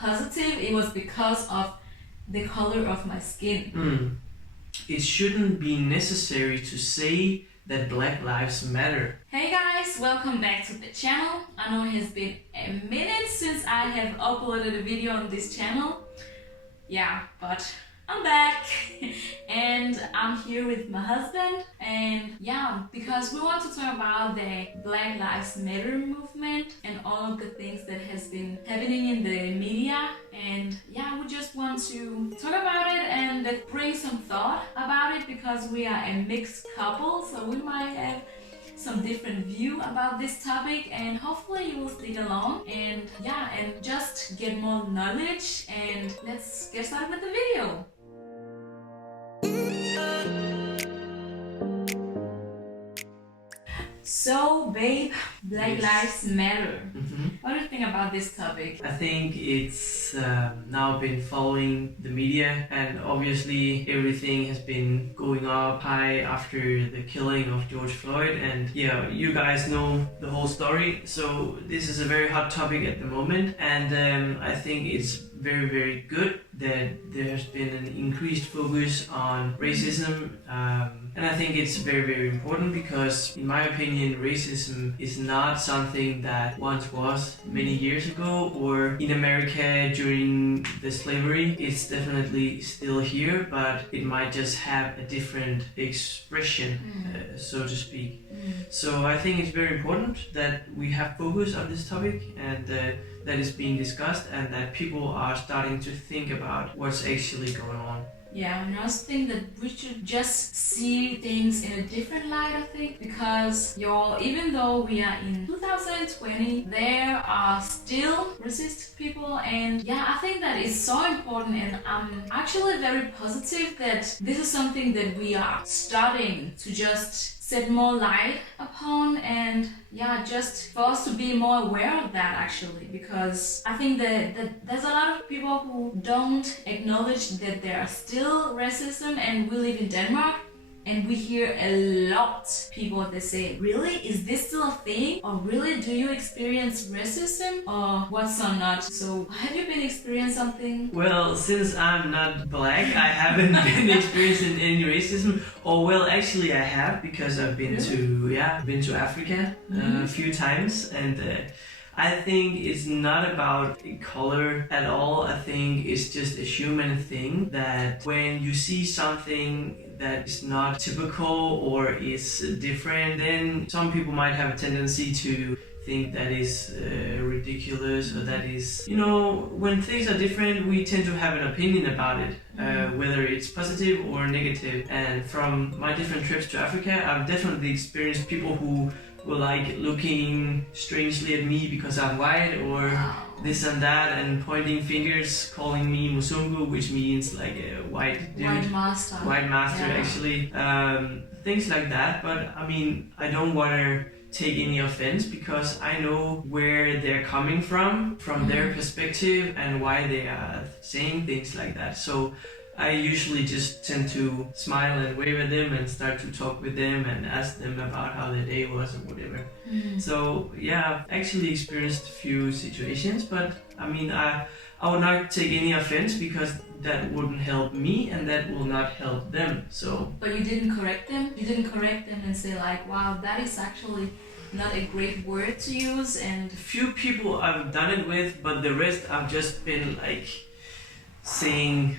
positive, it was because of the color of my skin. It shouldn't be necessary to say that Black Lives Matter. Hey guys, welcome back to the channel. I know it has been a minute since I have uploaded a video on this channel. Yeah, but I'm back and I'm here with my husband, and yeah, because we want to talk about the Black Lives Matter movement and all of the things that has been happening in the media. And yeah, we just want to talk about it and bring some thought about it, because we are a mixed couple, so we might have some different view about this topic, and hopefully you will stick along and yeah, and just get more knowledge. And let's get started with the video. So babe, Black Lives Matter. What do you think about this topic? I think it's now been following the media, and obviously everything has been going up high after the killing of George Floyd, and yeah, you guys know the whole story. So this is a very hot topic at the moment, and I think it's very good that there has been an increased focus on racism, and I think it's very important, because in my opinion racism is not something that once was many years ago, or in America during the slavery. It's definitely still here, but it might just have a different expression, so to speak. So I think it's very important that we have focus on this topic, and that is being discussed, and that people are starting to think about what's actually going on. Yeah, and I also think that we should just see things in a different light, I think, because even though we are in 2020, there are still racist people, and yeah, I think that is so important, and I'm actually very positive that this is something that we are starting to just set more light upon, and yeah, just for us to be more aware of that actually, because I think that there's a lot of people who don't acknowledge that there are still racism, and we live in Denmark, and we hear a lot of people that say, really, is this still a thing? Or really, do you experience racism? Or what's or not? So have you been experiencing something? Well, since I'm not black, I haven't been experiencing any racism. Or well, actually I have, because I've been to Africa a few times, and I think it's not about color at all. I think it's just a human thing, that when you see something that is not typical or is different, then some people might have a tendency to think that is ridiculous, or that is, when things are different, we tend to have an opinion about it, whether it's positive or negative. And from my different trips to Africa, I've definitely experienced people who were like looking strangely at me because I'm white, or this and that, and pointing fingers, calling me Musungu, which means like a white dude. White master, yeah. Actually. Things like that. But I mean, I don't want to take any offense, because I know where they're coming from their perspective, and why they are saying things like that. So I usually just tend to smile and wave at them and start to talk with them and ask them about how their day was or whatever. So yeah, I've actually experienced a few situations, but I mean, I would not take any offense, because that wouldn't help me and that will not help them. So. But you didn't correct them? You didn't correct them and say like, wow, that is actually not a great word to use? And few people I've done it with, but the rest I've just been like saying,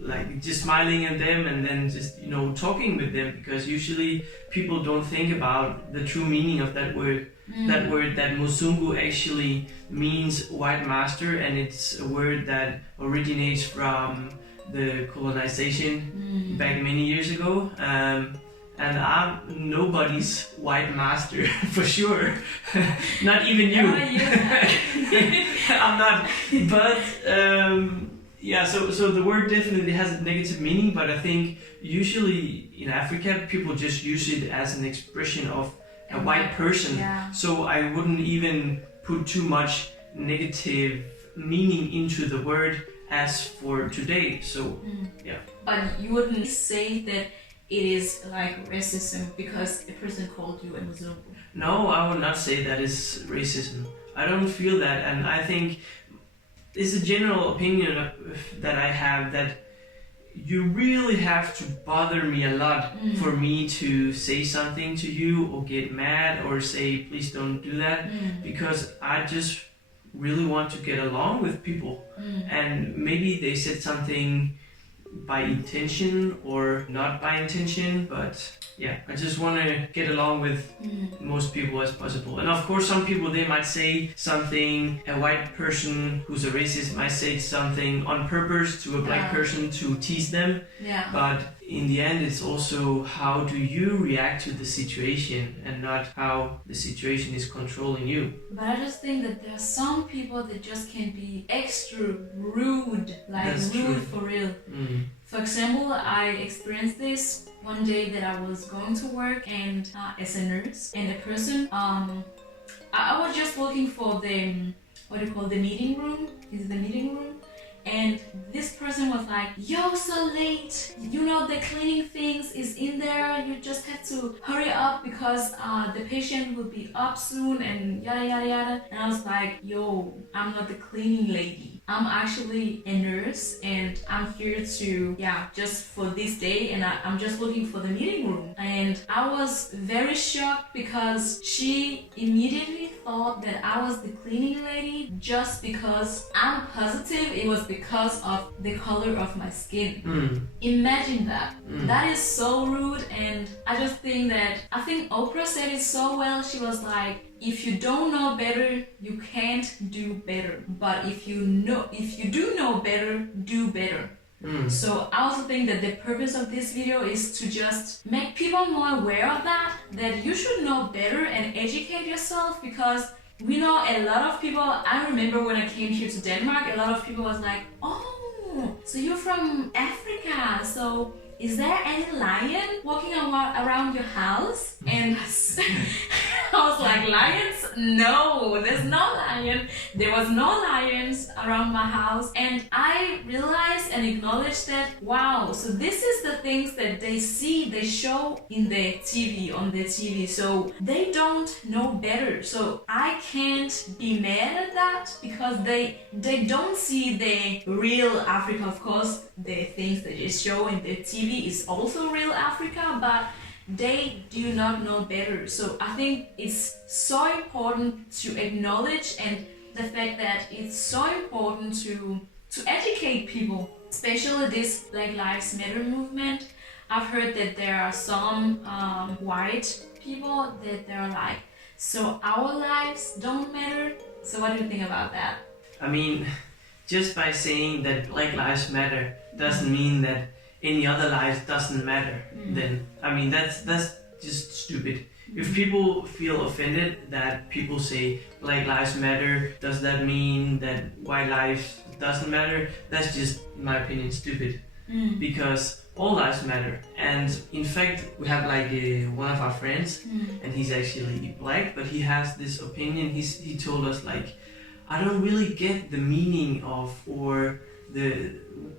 like just smiling at them, and then just talking with them, because usually people don't think about the true meaning of that word. That word, that Musungu, actually means white master, and it's a word that originates from the colonization back many years ago. And I'm nobody's white master for sure. Not even you. I'm not. But yeah, so the word definitely has a negative meaning, but I think usually in Africa people just use it as an expression of a white person. Yeah. So I wouldn't even put too much negative meaning into the word as for today. So yeah. But you wouldn't say that it is like racism because a person called you a Muslim? No, I would not say that is racism. I don't feel that, and I think it's a general opinion that I have that you really have to bother me a lot for me to say something to you or get mad or say please don't do that, because I just really want to get along with people, and maybe they said something by intention or not by intention, but yeah, I just want to get along with most people as possible. And of course some people, they might say something, a white person who's a racist might say something on purpose to a black person to tease them, but in the end it's also how do you react to the situation and not how the situation is controlling you. But I just think that there are some people that just can be extra rude, like That's rude true. for real. For example, I experienced this one day that I was going to work and as a nurse, and a person, I was just looking for the, what do you call, the meeting room? Is it the meeting room? And this person was like, "You're so late. You know the cleaning things is in there. You just have to hurry up because the patient will be up soon and yada yada yada." And I was like, "Yo, I'm not the cleaning lady. I'm actually a nurse and I'm here to, just for this day, and I'm just looking for the meeting room." And I was very shocked because she immediately thought that I was the cleaning lady just because I'm positive it was because of the color of my skin. Imagine that. That is so rude, and I just think that, I think Oprah said it so well. She was like, if you don't know better, you can't do better. But if you do know better, do better. So I also think that the purpose of this video is to just make people more aware of that you should know better and educate yourself, because we know a lot of people. I remember when I came here to Denmark, a lot of people was like, "Oh, so you're from Africa, so is there any lion walking around your house?" And I was like, "Lions? No, there's no lion." There was no lions around my house. And I realized and acknowledged that, wow, so this is the things that they see, they show in the TV, on the TV. So they don't know better. So I can't be mad at that because they don't see the real Africa. Of course, the things that they show in the TV is also real Africa, but they do not know better. So I think it's so important to acknowledge, and the fact that it's so important to educate people, especially this Black Lives Matter movement. I've heard that there are some white people that they're like, so our lives don't matter. So what do you think about that? I mean, just by saying that Black Lives Matter doesn't mean that any other life doesn't matter. Then I mean that's just stupid. If people feel offended that people say Black Lives Matter, does that mean that white lives doesn't matter? That's just, in my opinion, stupid. Because all lives matter. And in fact, we have like one of our friends, and he's actually black, but he has this opinion. He told us like, I don't really get the meaning of, or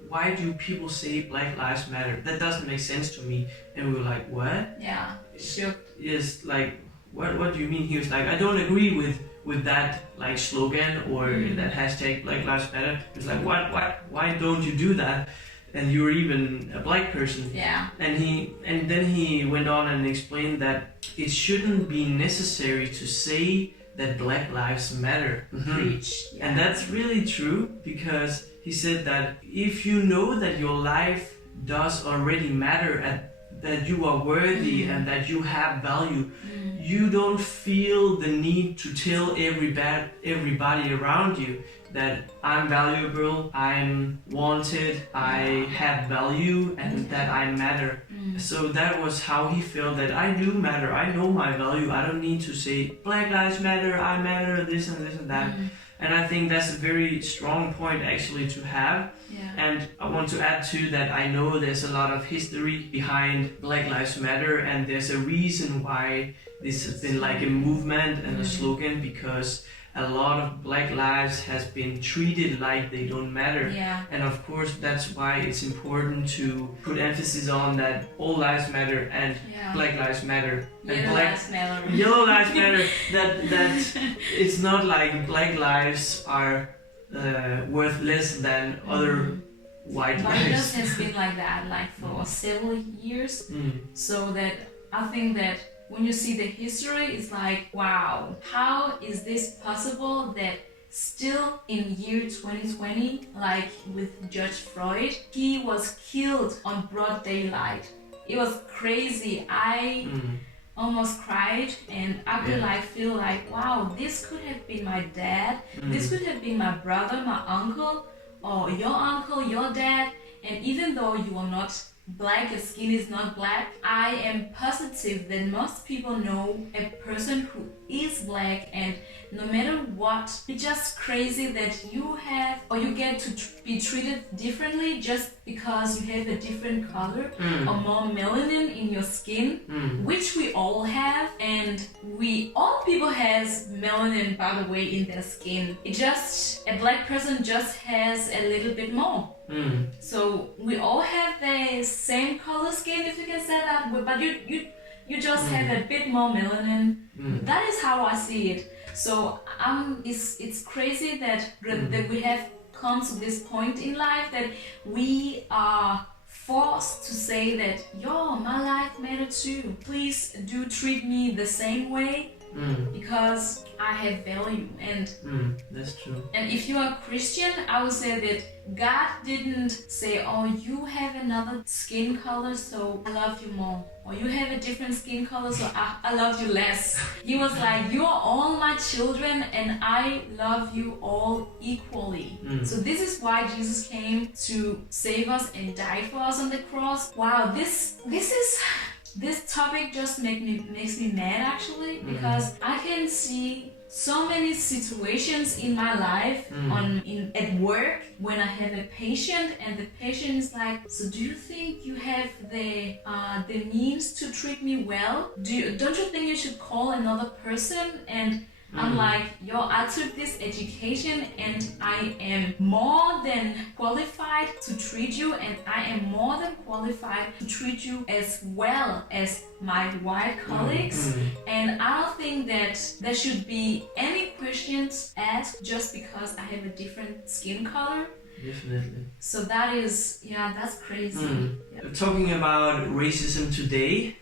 why do people say Black Lives Matter? That doesn't make sense to me. And we were like, what? Yeah, sure. Yes, like, what do you mean? He was like, I don't agree with that like slogan or that hashtag Black Lives Matter. He was like, why don't you do that? And you're even a black person. Yeah. And then he went on and explained that it shouldn't be necessary to say that Black Lives Matter. Preach. Yeah. And that's really true, because he said that if you know that your life does already matter, that you are worthy and that you have value, you don't feel the need to tell everybody around you that I'm valuable, I'm wanted, I have value, and that I matter. So that was how he felt, that I do matter, I know my value, I don't need to say Black Lives Matter, I matter, this and this and that. And I think that's a very strong point actually to have. Yeah. And I want to add too that I know there's a lot of history behind Black Lives Matter, and there's a reason why this has been like a movement and a slogan, because a lot of black lives has been treated like they don't matter. Yeah. And of course that's why it's important to put emphasis on that all lives matter and Black Lives Matter. Yellow lives matter. Yellow lives matter. That it's not like black lives are worth less than other white Barbados lives. has been like that, like for several years. So that I think that when you see the history, it's like, wow, how is this possible that still in year 2020, like with Judge Floyd, he was killed on broad daylight. It was crazy. I almost cried, and I could like feel like, wow, this could have been my dad, this could have been my brother, my uncle, or your dad. And even though you are not black, your skin is not black, I am positive that most people know a person who is black, and no matter what, it's just crazy that you have or you get to be treated differently just because you have a different color or more melanin in your skin, which we all have, and all people has melanin, by the way, in their skin. It just, a black person just has a little bit more. So we all have the same color skin, if you can say that, but you just have a bit more melanin. That is how I see it. So it's crazy that we have come to this point in life that we are forced to say that, yo, my life matters too. Please do treat me the same way. Because I have value, and that's true. And if you are Christian, I would say that God didn't say, oh, you have another skin color, so I love you more, or you have a different skin color, so I love you less. He was like, you are all my children, and I love you all equally. So this is why Jesus came to save us and died for us on the cross. Wow, this topic just makes me mad, actually, because I can see so many situations in my life at work when I have a patient, and the patient is like, so do you think you have the means to treat me well? Don't you think you should call another person? And I'm like, yo, I took this education and I am more than qualified to treat you, and I am more than qualified to treat you as well as my white colleagues. And I don't think that there should be any questions asked just because I have a different skin color. Definitely. So that's crazy. Talking about racism today,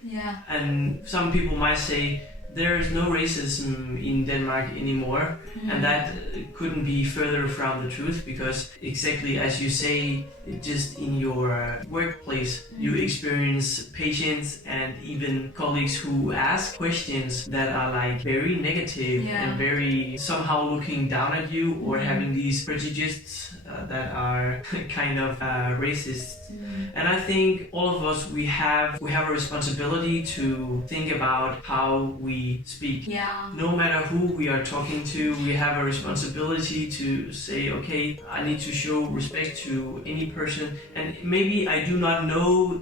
and some people might say, there is no racism in Denmark anymore, and that couldn't be further from the truth, because exactly as you say, just in your workplace, you experience patients and even colleagues who ask questions that are like very negative and very somehow looking down at you, or having these prejudices that are kind of racist. And I think all of us, we have a responsibility to think about how we speak. No matter who we are talking to, we have a responsibility to say, okay, I need to show respect to any person. And maybe I do not know,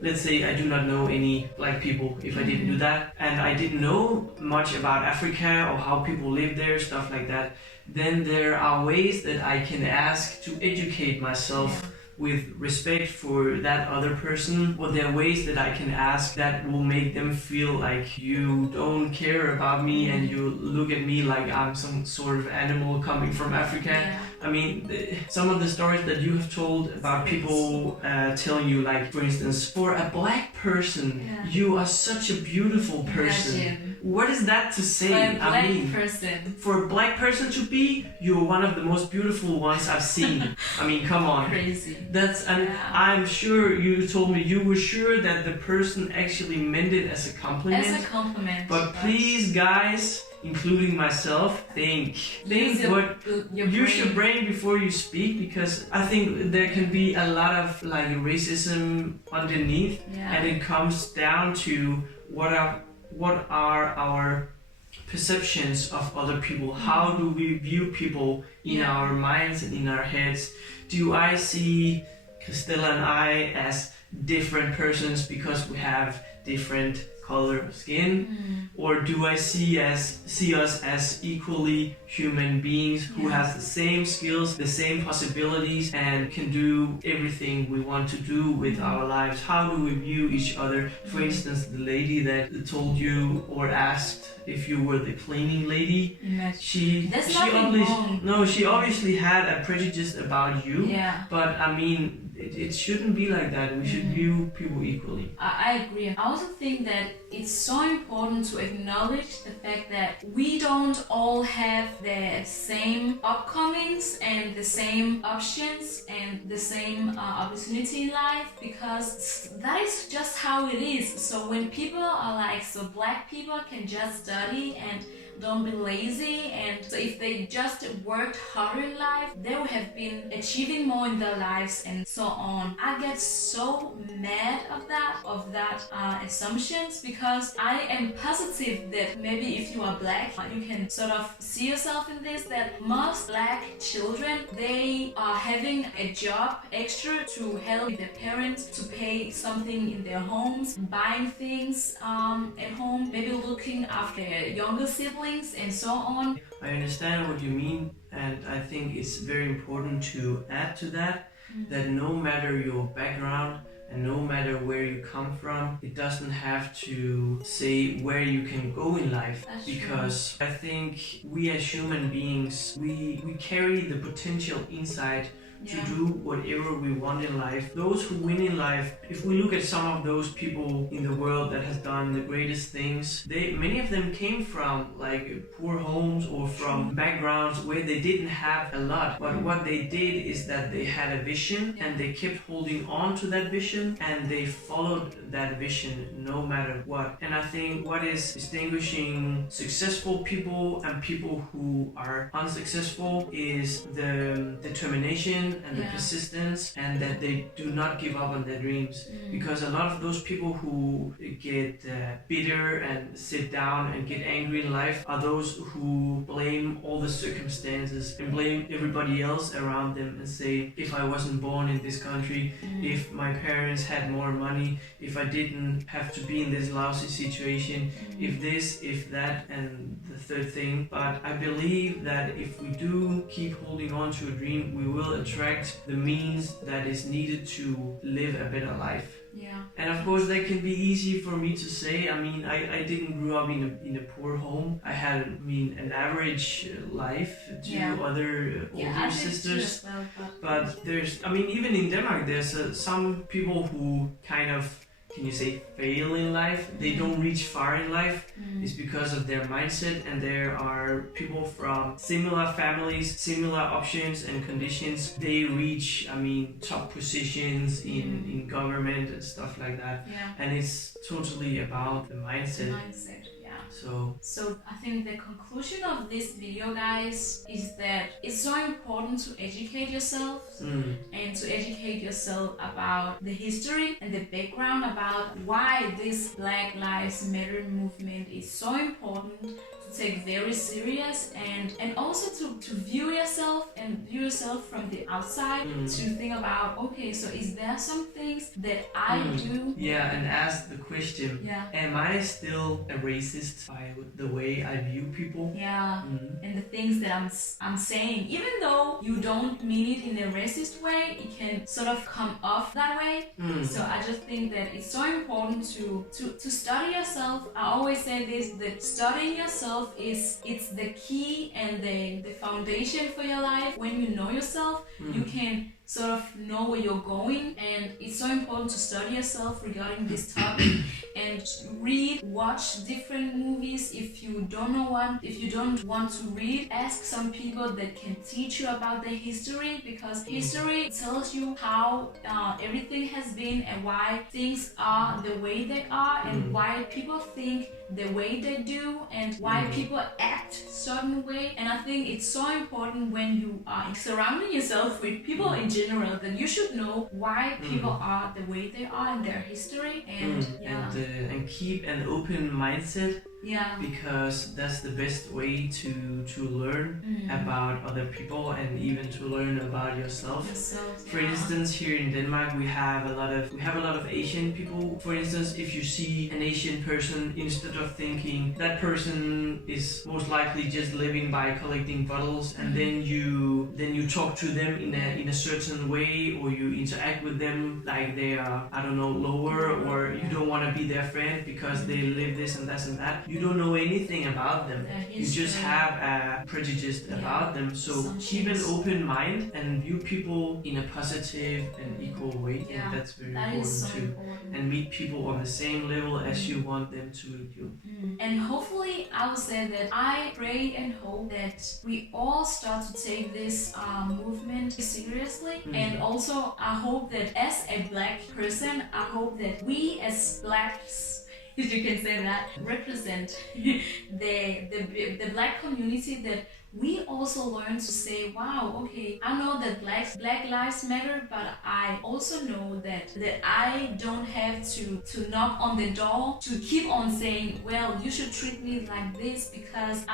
let's say I do not know any black people if I didn't do that, and I didn't know much about Africa or how people live there, stuff like that. Then there are ways that I can ask to educate myself with respect for that other person, or there are ways that I can ask that will make them feel like you don't care about me and you look at me like I'm some sort of animal coming from Africa. I mean, some of the stories that you have told about people telling you, like, for instance, for a black person, you are such a beautiful person. Imagine. What is that to say? For a black person to be, you're one of the most beautiful ones I've seen. I mean, come on. Crazy. I'm sure you told me you were sure that the person actually meant it as a compliment. As a compliment. But please, guys, including myself, use your brain before you speak, because I think there can be a lot of like racism underneath, and it comes down to what are our perceptions of other people. How do we view people in our minds and in our heads? Do I see Christella and I as different persons because we have different color of skin, or do I see us as equally human beings who has the same skills, the same possibilities, and can do everything we want to do with our lives? How do we view each other? For instance, the lady that told you or asked if you were the cleaning lady, she obviously had a prejudice about you. Yeah. But I mean, it shouldn't be like that. We should view people equally. I agree. I also think that it's so important to acknowledge the fact that we don't all have the same upcomings and the same options and the same opportunity in life, because that is just how it is. So when people are like, so black people can just study and don't be lazy, and so if they just worked harder in life, they would have been achieving more in their lives and so on. I get so mad of that assumptions, because I am positive that maybe if you are black, you can sort of see yourself in this, that most black children, they are having a job extra to help their parents to pay something in their homes, buying things at home, maybe looking after younger siblings and so on. I understand what you mean, and I think it's very important to add to that, that no matter your background and no matter where you come from, it doesn't have to say where you can go in life. That's because true. I think we as human beings, we carry the potential inside to do whatever we want in life. Those who win in life, if we look at some of those people in the world that has done the greatest things, many of them came from like poor homes or from backgrounds where they didn't have a lot. But what they did is that they had a vision and they kept holding on to that vision and they followed that vision no matter what. And I think what is distinguishing successful people and people who are unsuccessful is the determination and the persistence, and that they do not give up on their dreams. Because a lot of those people who get bitter and sit down and get angry in life are those who blame all the circumstances and blame everybody else around them and say, if I wasn't born in this country, if my parents had more money, if I didn't have to be in this lousy situation, if this, if that, and the third thing. But I believe that if we do keep holding on to a dream, we will attract the means that is needed to live a better life. Yeah. And of course that can be easy for me to say. I mean, I didn't grow up in a poor home. I had, an average life to other older sisters. But there's, even in Denmark, there's some people who kind of, can you say, fail in life. They don't reach far in life. It's because of their mindset, and there are people from similar families, similar options and conditions. They reach, top positions in government and stuff like that. Yeah. And it's totally about the mindset. So I think the conclusion of this video, guys, is that it's so important to educate yourself and to educate yourself about the history and the background about why this Black Lives Matter movement is so important to take very serious, and also to view yourself from the outside, to think about, okay, so is there some things that I do? Yeah, and ask the question, am I still a racist by the way I view people? Yeah, and the things that I'm saying, even though you don't mean it in a racist way, it can sort of come off that way. So I just think that it's so important to study yourself. I always say this, that studying yourself it's the key and the foundation for your life. When you know yourself, you can sort of know where you're going, and it's so important to study yourself regarding this topic and watch different movies. If you don't want to read, ask some people that can teach you about the history, because history tells you how everything has been and why things are the way they are, and why people think the way they do, and why people act certain way. And I think it's so important when you are surrounding yourself with people in general, that you should know why people are the way they are in their history, and and keep an open mindset Yeah. because that's the best way to learn Mm. about other people and even to learn about yourself. Yourself, For yeah. instance, here in Denmark, we have a lot of Asian people. For instance, if you see an Asian person, instead of thinking that person is most likely just living by collecting bottles, and then you talk to them in a certain way, or you interact with them like they are, I don't know, lower, or you don't want to be their friend because they live this and that and that. You don't know anything about them. You just have a prejudice about them. So keep an open mind and view people in a positive and equal way. Yeah, And that's very that important is so too. important. And meet people on the same level as you want them to meet you. And hopefully, I will say that I pray and hope that we all start to take this movement seriously. And also, I hope that as a black person, I hope that we as blacks, if you can say that, represent the black community, that we also learn to say, wow, okay, I know that black lives matter, but I also know that I don't have to knock on the door to keep on saying, well, you should treat me like this because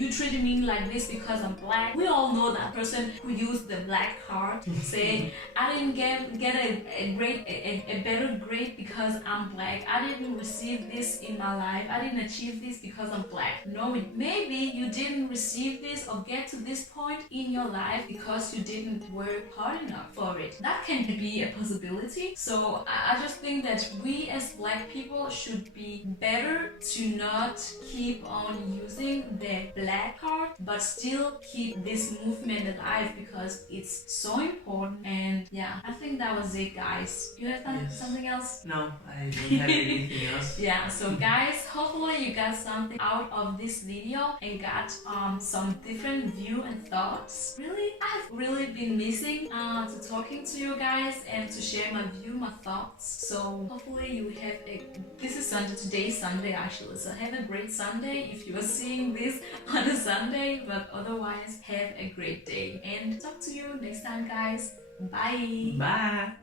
you treated me like this because I'm black. We all know that person who used the black card to say, I didn't get a better grade because I'm black. I didn't receive this in my life. I didn't achieve this because I'm black. No, maybe you didn't receive this or get to this point in your life because you didn't work hard enough for it. That can be a possibility. So I just think that we as black people should be better to not keep on using the black card, but still keep this movement alive because it's so important. And yeah, I think that was it, guys. You have something else? No, I don't have anything else. Yeah, so guys, hopefully you got something out of this video and got some different view and thoughts. Really, I've really been missing to talking to you guys and to share my view, my thoughts. So hopefully you have this is Sunday, today's Sunday actually, so have a great Sunday if you are seeing this on a Sunday, but otherwise have a great day and talk to you next time, guys. Bye. Bye.